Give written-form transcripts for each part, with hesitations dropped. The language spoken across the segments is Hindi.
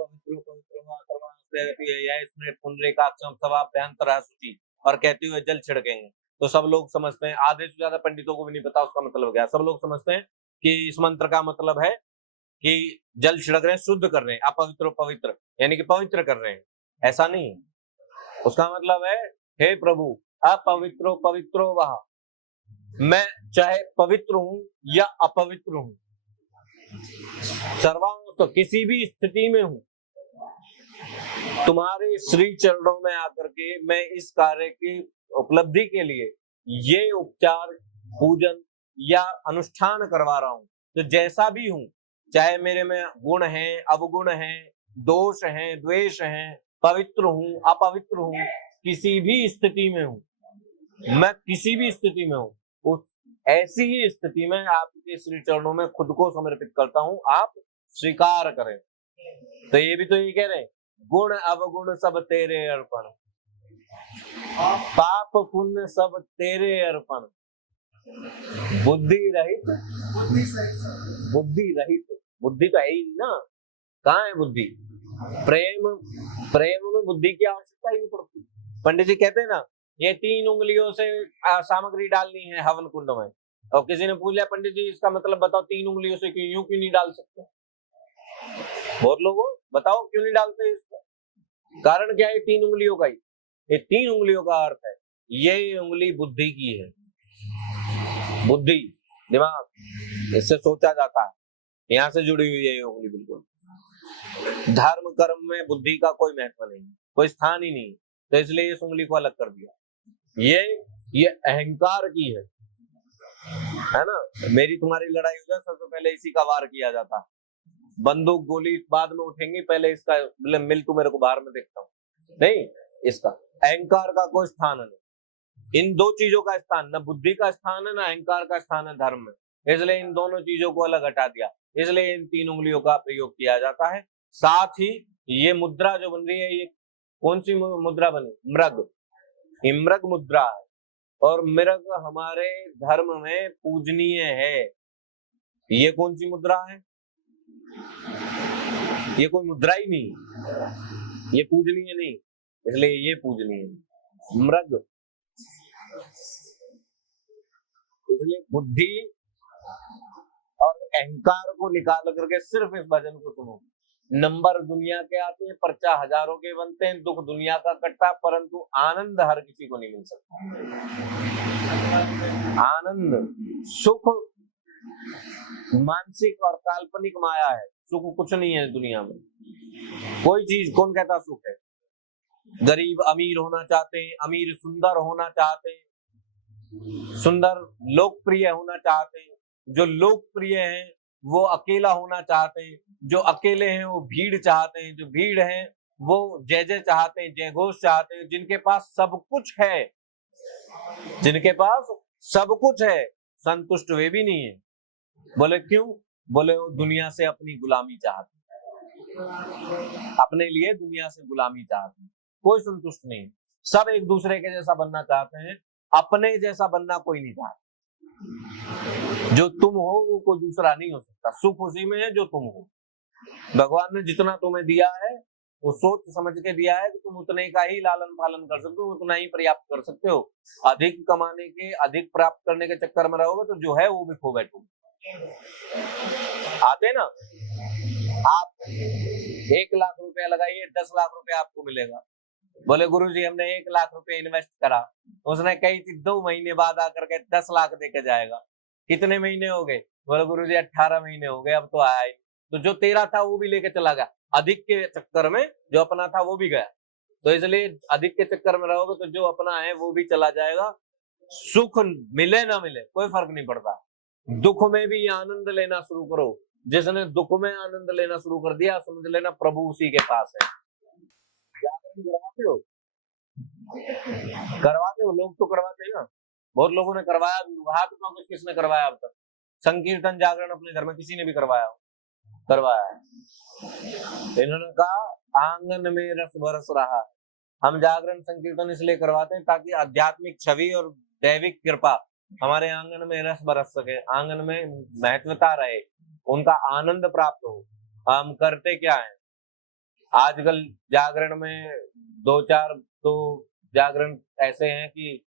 अपवित्रो पवित्रो वा कर्माणि यह स्मृत पुंडरीकाक्षं सभाभ्यंतरः शुचि, और कहते हुए जल छिड़केंगे। तो सब लोग समझते हैं, आधे से ज्यादा पंडितों को भी नहीं पता उसका मतलब क्या। सब लोग समझते हैं कि इस मंत्र का मतलब है कि जल छिड़क रहे हैं, शुद्ध कर रहे हैं, अपवित्रो पवित्र यानी कि पवित्र कर रहे हैं। ऐसा नहीं, उसका मतलब है हे प्रभु अपवित्रो पवित्रो वह, मैं चाहे पवित्र हूं या अपवित्र हूं, सर्वांग तो किसी भी स्थिति में हूं, तुम्हारे श्री चरणों में आकर के मैं इस कार्य की उपलब्धि के लिए ये उपचार पूजन या अनुष्ठान करवा रहा हूं। तो जैसा भी हूं, चाहे मेरे में गुण हैं, अवगुण हैं, दोष हैं, द्वेष हैं, पवित्र हूं, अपवित्र हूं, किसी भी स्थिति में हूं, मैं किसी भी स्थिति में हूं, उस ऐसी ही स्थिति में आपके श्री चरणों में खुद को समर्पित करता हूं, आप स्वीकार करें। तो ये भी तो ये कह रहे हैं, गुण अवगुण सब तेरे अर्पण, पाप पुण्य सब तेरे अर्पण, बुद्धि रहित बुद्धि तो है ही ना, कहाँ है बुद्धि? प्रेम में बुद्धि की आवश्यकता ही नहीं पड़ती। पंडित जी कहते हैं ना, ये 3 उंगलियों से सामग्री डालनी है हवन कुंड में, और किसी ने पूछ लिया पंडित जी इसका मतलब बताओ 3 उंगलियों से यूं क्यों नहीं डाल सकते? बहुत लोगों बताओ क्यों नहीं डालते, इसका कारण क्या है? 3 उंगलियों का ही, ये 3 उंगलियों का अर्थ है ये उंगली बुद्धि की है। बुद्धि दिमाग, इससे सोचा जाता है, यहाँ से जुड़ी हुई है ये उंगली बिल्कुल। धर्म कर्म में बुद्धि का कोई महत्व नहीं, कोई स्थान ही नहीं, तो इसलिए इस उंगली को अलग कर दिया। ये अहंकार की है ना। मेरी तुम्हारी लड़ाई हो जाए सबसे पहले इसी का वार किया जाता, बंदूक गोली बाद में उठेंगी, पहले इसका मिल तू मेरे को बाहर में देखता हूँ, नहीं, इसका अहंकार का कोई स्थान नहीं। इन दो चीजों का स्थान, न बुद्धि का स्थान है, न अहंकार का स्थान है धर्म में, इसलिए इन दोनों चीजों को अलग हटा दिया, इसलिए इन 3 उंगलियों का प्रयोग किया जाता है। साथ ही ये मुद्रा जो बन रही है, ये कौन सी मुद्रा बनी? मृग, मृग मुद्रा है, और मृग हमारे धर्म में पूजनीय है। ये कौन सी मुद्रा है? ये कोई मुद्रा ही नहीं, ये पूजनीय नहीं, इसलिए ये पूजनीय है मृग। इसलिए बुद्धि और अहंकार को निकाल करके सिर्फ इस भजन को सुनो। नंबर दुनिया के आते हैं, पर्चा हजारों के बनते हैं, दुख दुनिया का कटता, परंतु आनंद हर किसी को नहीं मिल सकता। आनंद सुख मानसिक और काल्पनिक माया है, सुख कुछ नहीं है दुनिया में, कोई चीज। कौन कहता सुख है? गरीब अमीर होना चाहते हैं, अमीर सुंदर होना चाहते हैं, सुंदर लोकप्रिय होना चाहते हैं, जो लोकप्रिय हैं वो अकेला होना चाहते हैं, जो अकेले हैं वो भीड़ चाहते हैं, जो भीड़ हैं वो जय जय चाहते हैं, जय घोष चाहते हैं। जिनके पास सब कुछ है, जिनके पास सब कुछ है, संतुष्ट वे भी नहीं है। बोले क्यों? बोले वो दुनिया से अपनी गुलामी चाहते हैं, अपने लिए दुनिया से गुलामी चाहते हैं, कोई संतुष्ट नहीं। सब एक दूसरे के जैसा बनना चाहते हैं, अपने जैसा बनना कोई नहीं चाहता। जो तुम हो वो कोई दूसरा नहीं हो सकता, सुख उसी में है जो तुम हो। भगवान ने जितना तुम्हें दिया है वो सोच समझ के दिया है कि तुम उतने का ही लालन पालन कर सकते हो, उतना ही पर्याप्त कर सकते हो। अधिक कमाने के, अधिक प्राप्त करने के चक्कर में रहोगे तो जो है वो भी खो बैठोगे। आते ना, आप 1 लाख रुपया लगाइए, 10 लाख रुपया आपको मिलेगा। बोले गुरुजी हमने 1 लाख रुपए इन्वेस्ट करा, उसने कही थी 2 महीने बाद आकर के 10 लाख देके जाएगा। कितने महीने हो गए? बोले गुरुजी 18 महीने हो गए, अब तो आया ही। तो जो तेरा था वो भी लेके चला गया, अधिक के चक्कर में जो अपना था वो भी गया। तो इसलिए अधिक के चक्कर में रहोगे तो जो अपना है वो भी चला जाएगा। सुख मिले ना मिले कोई फर्क नहीं पड़ता, दुख में भी आनंद लेना शुरू करो। जिसने दुख में आनंद लेना शुरू कर दिया समझ लेना प्रभु उसी के पास है। जागरण करवाते हो? करवाते हो? लोग तो करवाते हैं ना, बहुत लोगों ने करवाया। हाथ उठाओ कुछ, किसने करवाया अब तक? संकीर्तन जागरण अपने घर में किसी ने भी करवाया है? इन्होंने कहा आंगन में रस बरस रहा है। हम जागरण संकीर्तन इसलिए करवाते हैं ताकि आध्यात्मिक छवि और दैविक कृपा हमारे आंगन में रस बरस सके, आंगन में महत्वता रहे, उनका आनंद प्राप्त हो। हम करते क्या है? आजकल जागरण में दो जागरण ऐसे हैं कि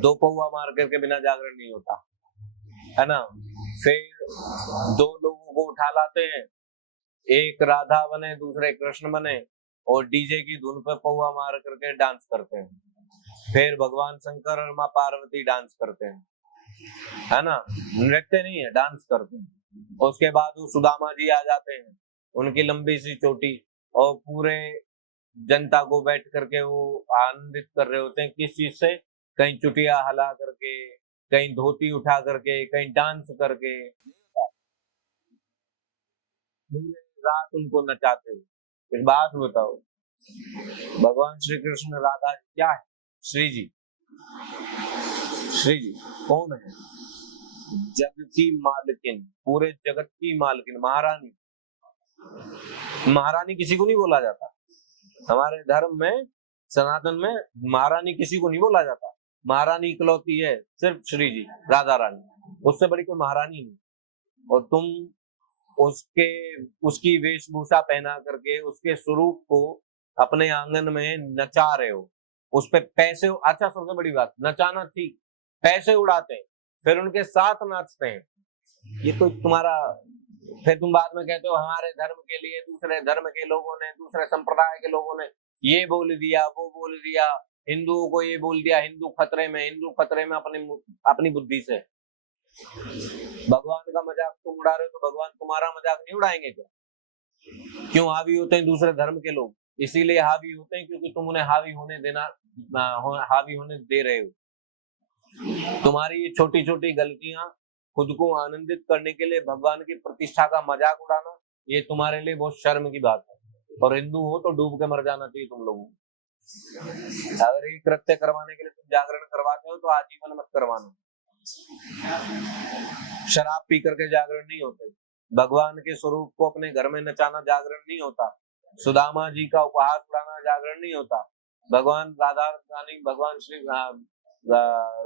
2 पौवा मार करके बिना जागरण नहीं होता है ना। फिर 2 लोगों को उठा लाते हैं, एक राधा बने दूसरे कृष्ण बने और डीजे की धुन पे पौवा मार करके डांस करते हैं। फिर भगवान शंकर और माँ पार्वती डांस करते हैं, है ना, नृत्य नहीं है, डांस करते हैं। उसके बाद वो सुदामा जी आ जाते हैं, उनकी लंबी सी चोटी, और पूरे जनता को बैठ करके वो आनंदित कर रहे होते हैं। किस चीज से? कहीं चुटिया हिला करके, कहीं धोती उठा करके, कहीं डांस करके, पूरे रात उनको नचाते हो। एक बात बताओ, भगवान श्री कृष्ण राधा जी क्या है? श्री जी। श्री जी कौन है? जग की मालकिन, पूरे जगत की मालकिन, महारानी। महारानी किसी को नहीं बोला जाता हमारे धर्म में, सनातन में महारानी किसी को नहीं बोला जाता। महारानी इकलौती है सिर्फ श्री जी, राधा रानी, उससे बड़ी कोई महारानी नहीं। और तुम उसकी वेशभूषा पहना करके उसके स्वरूप को अपने आंगन में नचा रहे हो, उस पे पैसे। अच्छा, सबसे बड़ी बात, नचाना ठीक, पैसे उड़ाते हैं, फिर उनके साथ नाचते हैं, ये कोई तुम्हारा। फिर तुम बाद में कहते हो हमारे धर्म के लिए दूसरे धर्म के लोगों ने, दूसरे संप्रदाय के लोगों ने ये बोल दिया, वो बोल दिया, हिंदुओं को ये बोल दिया, हिंदू खतरे में, हिंदू खतरे में, अपनी बुद्धि से। भगवान का मजाक तुम उड़ा रहे हो, तो भगवान तुम्हारा मजाक नहीं उड़ाएंगे क्या? क्यों हावी होते हैं दूसरे धर्म के लोग? इसीलिए हावी होते हैं क्योंकि तुम उन्हें हावी होने दे रहे हो। तुम्हारी ये छोटी छोटी गलतियां, खुद को आनंदित करने के लिए भगवान की प्रतिष्ठा का मजाक उड़ाना, ये तुम्हारे लिए बहुत शर्म की बात है। और हिंदू हो तो डूब के मर जाना चाहिए तुम लोगों को। अगर ये कृत्य करवाने के लिए तुम जागरण करवाते हो तो आजीवन मत करवाना। शराब पी करके जागरण नहीं होते, भगवान के स्वरूप को अपने घर में नचाना जागरण नहीं होता, सुदामा जी का उपहास उड़ाना जागरण नहीं होता। भगवान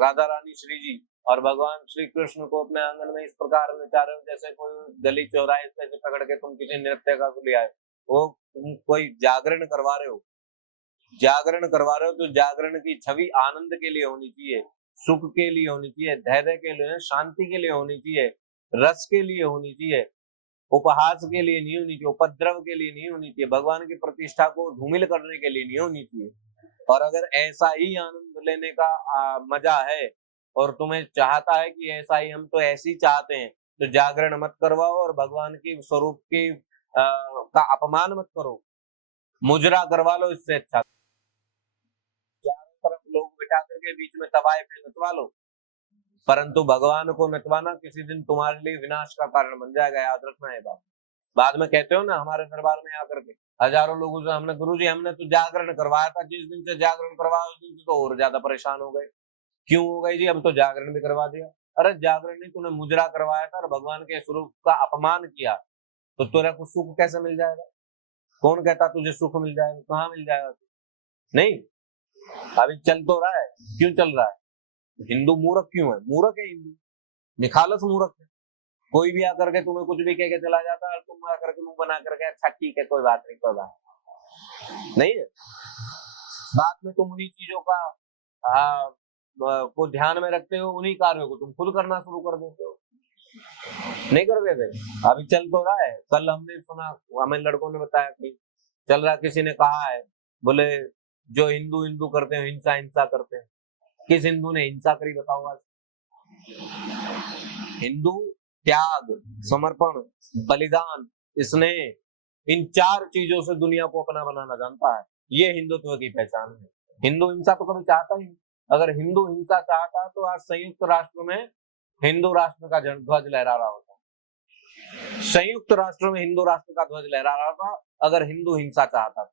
राधा रानी श्री जी और भगवान श्री कृष्ण को अपने आंगन में इस प्रकार नचा रहे हो जैसे कोई गली चौराहे से पकड़ के तुम किसी नृत्य का ले आए वो, तुम कोई जागरण करवा रहे हो। जागरण करवा रहे हो तो जागरण की छवि आनंद के लिए होनी चाहिए, सुख के लिए होनी चाहिए, धैर्य के लिए, शांति के लिए होनी चाहिए, रस के लिए होनी चाहिए, उपहास के लिए नहीं होनी चाहिए, उपद्रव के लिए नहीं होनी चाहिए, भगवान की प्रतिष्ठा को धूमिल करने के लिए नहीं होनी चाहिए। और अगर ऐसा ही आनंद लेने का मजा है और तुम्हें चाहता है कि ऐसा ही, हम तो ऐसी चाहते हैं, तो जागरण मत करवाओ और भगवान की स्वरूप की का अपमान मत करो, मुजरा करवा लो, इससे अच्छा। चारों तरफ लोग बिठा करके बीच में तवाए पे नचवा लो, परंतु भगवान को नचवाना किसी दिन तुम्हारे लिए विनाश का कारण बन जाएगा, याद रखना है बात। बाद में कहते हो ना हमारे दरबार में आकर के हजारों लोगों से, हमने गुरुजी हमने तो जागरण करवाया था, जिस दिन से जागरण करवाया उस दिन से तो और ज्यादा परेशान हो गए। क्यों हो गए जी? हम तो जागरण भी करवा दिया। अरे जागरण नहीं, तूने मुजरा करवाया था और भगवान के स्वरूप का अपमान किया, तो तेरा को सुख कैसे मिल जाएगा? कौन कहता तुझे सुख मिल जाएगा? कहाँ मिल जाएगा? नहीं, अभी चल तो रहा है। क्यों चल रहा है? हिंदू मूर्ख क्यों है? मूर्ख है हिंदू, निखालस मूर्ख है। कोई भी आकर के तुम्हें कुछ भी कह के चला जाता है, तुम आकर के मुंह बना करके अच्छा ठीक है कोई बात नहीं, कोई बात नहीं है। बाद में तुम उन्हीं चीजों का को ध्यान में रखते हो, उन्हीं कार्यों को तुम खुद करना शुरू कर देते हो, नहीं कर देते। अभी चल तो रहा है, कल हमने सुना, हमें लड़कों ने बताया कि चल रहा, किसी ने कहा है, बोले जो हिंदू हिंदू करते हैं हिंसा हिंसा करते हैं। किस हिंदू ने हिंसा करी बताओ आज? हिंदू त्याग, समर्पण, बलिदान, स्नेह, इन 4 चीजों से दुनिया को अपना बनाना जानता है। ये हिंदुत्व की पहचान है। हिंदू हिंसा तो कभी चाहता ही नहीं। अगर हिंदू हिंसा चाहता तो आज संयुक्त राष्ट्र में हिंदू राष्ट्र का ध्वज लहरा रहा होता। संयुक्त राष्ट्र में हिंदू राष्ट्र का ध्वज लहरा रहा था अगर हिंदू हिंसा चाहता।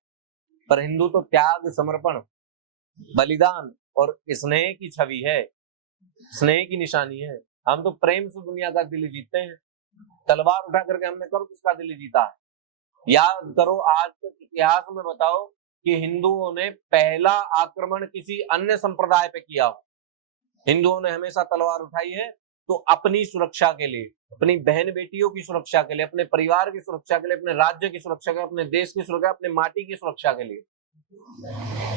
पर हिंदू तो त्याग, समर्पण, बलिदान और स्नेह की छवि है, स्नेह की निशानी है। हम तो प्रेम से दुनिया का दिल जीतते हैं। तलवार उठा करके हमने कब किसका दिल जीता है? याद करो, आज तक इतिहास में बताओ कि हिंदुओं ने पहला आक्रमण किसी अन्य संप्रदाय पे किया हो। हिंदुओं ने हमेशा तलवार उठाई है तो अपनी सुरक्षा के लिए, अपनी बहन बेटियों की सुरक्षा के लिए, अपने परिवार की सुरक्षा के लिए, अपने राज्य की सुरक्षा के लिए, अपने देश की सुरक्षा, अपने माटी की सुरक्षा के लिए।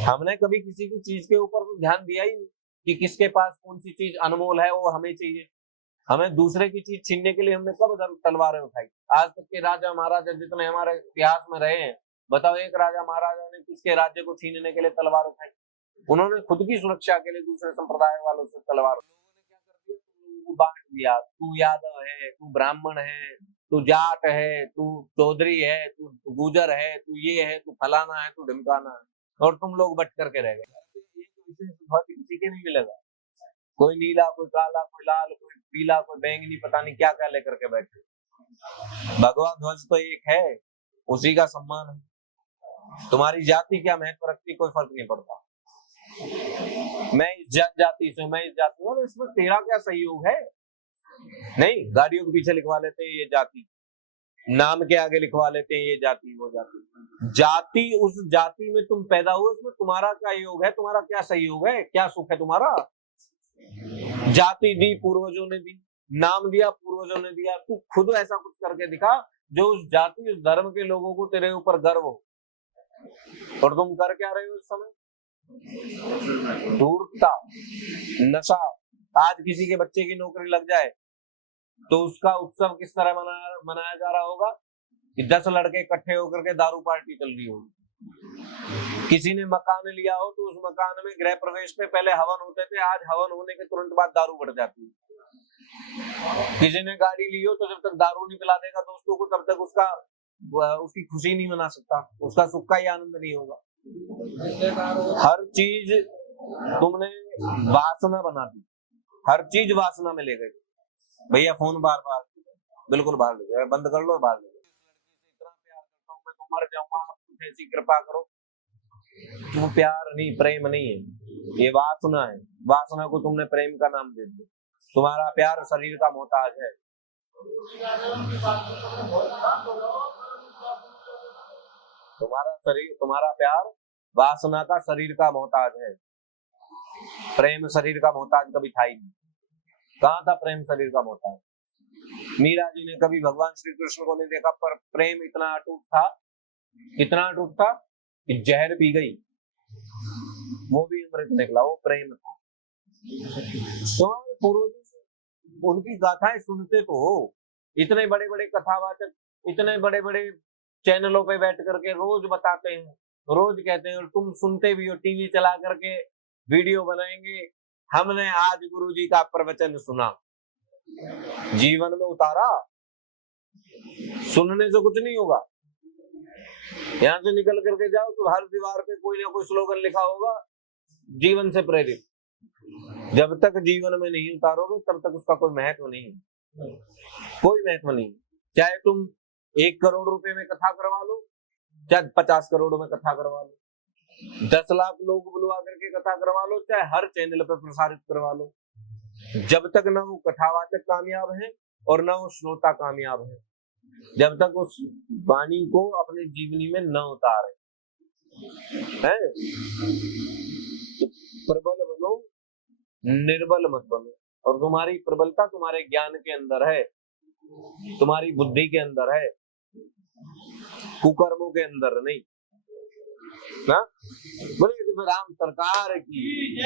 हमने कभी किसी की चीज के ऊपर ध्यान दिया ही नहीं कि किसके पास कौन सी चीज अनमोल है, वो हमें चाहिए। हमें दूसरे की चीज छीनने के लिए हमने कब तलवारें उठाई? आज तक के राजा महाराजा जितने हमारे इतिहास में रहे हैं, बताओ एक राजा महाराजा ने किसके राज्य को छीनने के लिए तलवार उठाई? उन्होंने खुद की सुरक्षा के लिए दूसरे संप्रदाय वालों से तलवार। लोगों को बांट दिया, तू यादव है, तू ब्राह्मण है, तू जाट है, तू चौधरी है, तू गुजर है, तू ये है, तू फलाना है, तू ढमकाना है, और तुम लोग बट करके रह गए। किसी के नहीं मिलेगा, कोई नीला, कोई काला, कोई लाल, कोई पीला, कोई बैंगनी, पता नहीं क्या क्या लेकर के बैठे। भगवा ध्वज तो एक है, उसी का सम्मान है। तुम्हारी जाति क्या महत्व रखती, कोई फर्क नहीं पड़ता। मैं इस जाति से, मैं इस जाति हूं, इसमें तेरा क्या सहयोग है? नहीं, गाड़ियों के पीछे लिखवा लेते हैं ये जाति, नाम के आगे लिखवा लेते हैं ये जाति वो जाति। जाति, उस जाति में तुम पैदा हुए, उसमें तुम्हारा क्या योग है, तुम्हारा क्या सहयोग है, क्या सुख है तुम्हारा? जाति दी पूर्वजों ने दी, नाम दिया पूर्वजों ने दिया, तू खुद ऐसा कुछ करके दिखा जो उस जाति, उस धर्म के लोगों को तेरे ऊपर गर्व हो। और तुम कर क्या रहे हो इस समय? धूर्तता, नशा। आज किसी के बच्चे की नौकरी लग जाए तो उसका उत्सव किस तरह मनाया जा रहा होगा कि 10 लड़के इकट्ठे होकर के दारू पार्टी चल रही होगी। किसी ने मकान लिया हो तो उस मकान में गृह प्रवेश पे पहले हवन होते थे, आज हवन होने के तुरंत बाद दारू बढ़ जाती है। किसी ने गाड़ी ली हो तो जब तक दारू नहीं पिला देगा दोस्तों को, तब तक उसकी खुशी नहीं मना सकता, उसका सुख का ही आनंद नहीं होगा। हर चीज तुमने वासना बना दी, हर चीज वासना में ले गए। भैया फोन बार बार बिल्कुल बाहर ले जाए, बंद कर लो, बाहर ले जाओ। इतना प्यार करता हूं मैं तो मर जाऊंगा, कुछ ऐसी कृपा करो। वो प्यार नहीं, प्रेम नहीं है, ये वासना है। वासना को तुमने प्रेम का नाम दे दिया। तुम्हारा प्यार शरीर का मोहताज है। तुम्हारा प्यार वासना का शरीर का मोहताज है। प्रेम शरीर का मोहताज कभी था ही नहीं। कहाँ था प्रेम शरीर का मोहताज? मीरा जी ने कभी भगवान श्री कृष्ण को नहीं देखा, पर प्रेम इतना अटूट था, इतना अटूट था कि जहर पी गई, वो भी अमृत निकला, वो प्रेम था। तो पूर्वज उनकी गाथाएं सुनते तो हो, इतने बड़े बड़े कथावाचक इतने बड़े बड़े चैनलों पे बैठ करके रोज बताते हैं, रोज कहते हैं, और तुम सुनते भी हो। टीवी चला करके वीडियो बनाएंगे, हमने आज गुरुजी का प्रवचन सुना, जीवन में उतारा। सुनने से कुछ नहीं होगा। यहाँ से निकल करके जाओ तो हर दीवार पे कोई ना कोई स्लोगन लिखा होगा जीवन से प्रेरित। जब तक जीवन में नहीं उतारोगे तब तक उसका कोई महत्व नहीं है, कोई महत्व नहीं। चाहे तुम 1 करोड़ रुपए में कथा करवा लो, चाहे 50 करोड़ में कथा करवा लो, 10 लाख लोग बुलवा करके कथा करवा लो, चाहे हर चैनल पर प्रसारित करवा लो, जब तक ना वो कथावाचक कामयाब है और ना वो श्रोता कामयाब है, जब तक उस वाणी को अपने जीवनी में न उतारे है। प्रबल बनो, निर्बल मत बनो। और तुम्हारी प्रबलता तुम्हारे ज्ञान के अंदर है, तुम्हारी बुद्धि के अंदर है, कुकर्मों के अंदर नहीं ना। बोले राम सरकार की।